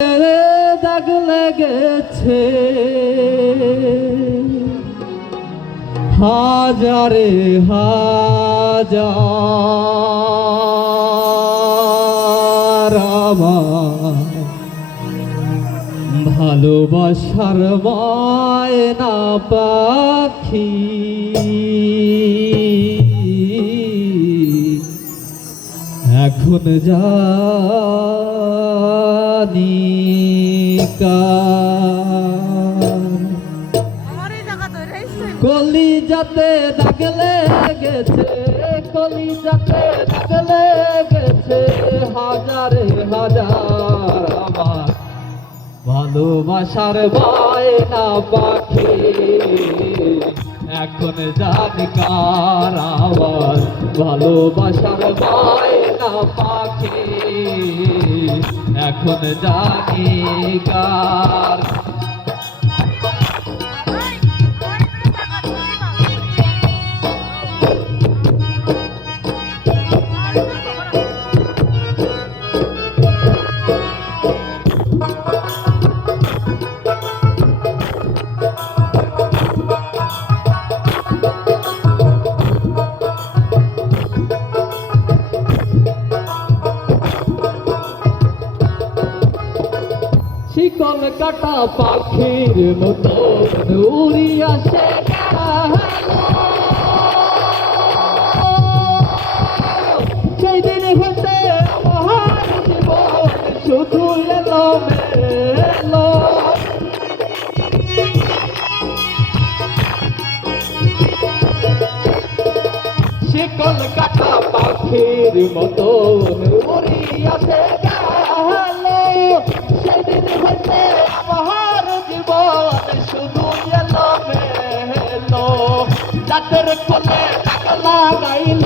দাগ লেগেছে হাজারে হাজার আমার ভালোবাসার ময়না পাখি এখন জানি কলিজাতে দাগ লেগেছে, কলিজাতে দাগ লেগেছে হাজারে হাজার আমার ভালোবাসার ময়না পাখি এখন জানি কার আমার ভালোবাসার ময়না পাখি এখন জানি কার। শিকল কাটা পাখির মতো উড়িয়া সে সেই দিন হতে আমার জীবন শুধু এলো মেলো। শিকল কাটা পাখির মতো উড়িয়া সে সেদিন হতে আমার জীবন শুধু এলো মেলো। যাদের কোলে দাগ লাগাইল,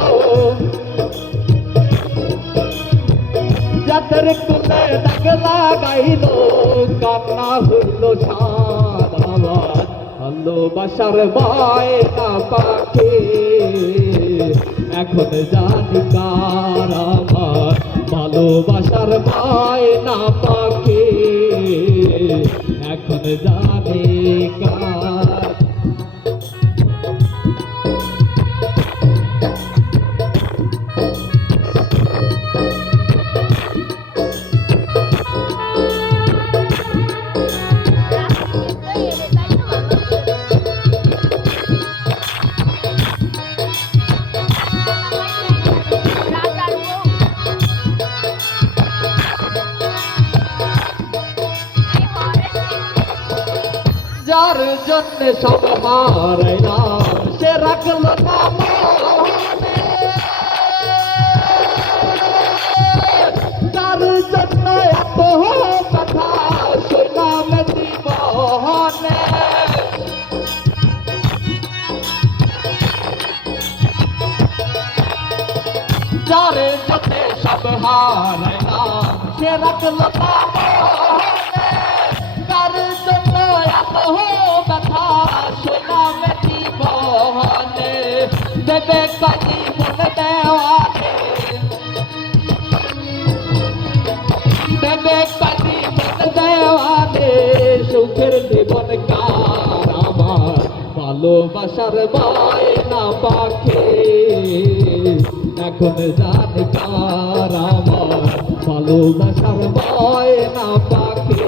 যাদের কোলে দাগ লাগাইল কান্না হইল সার আমার ভালোবাসার ময়না পাখি এখন জানি কার আমার ভালোবাসার ময়না পাখি এখন জানি কার। যার জন্য সব হারাইলাম সে রাখল না মনে, যার জন্য এত কথা শুনলাম জীবনে। যার জন্য সব হারাইলাম সে রাখল না মনে, যার জন্য কথা শোনাম জীবনে। দেবে কাজী মনে দেওয়ানে, দেবে কাজী মনে দেওয়ানে সুখের জীবন কার আমার ভালোবাসার ময়না পাখি এখন জানি কার আমার ভালোবাসার ময়না পাখি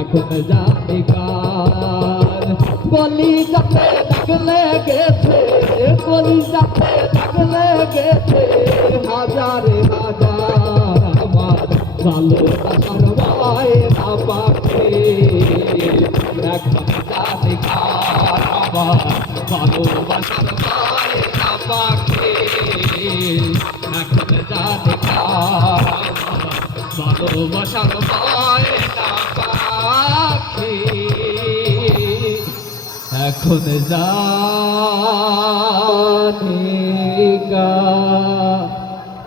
এখন জানি কার। কলিজাতে দাগ লেগেছে, কলিজাতে দাগ লেগেছে হাজারে হাজার আমার ভালোবাসার ময়না পাখি এখন জানি কার আমার ভালোবাসার ময়না পাখি এখন জানি কার ভালোবাসার ময়না পাখি এখন জানি কার।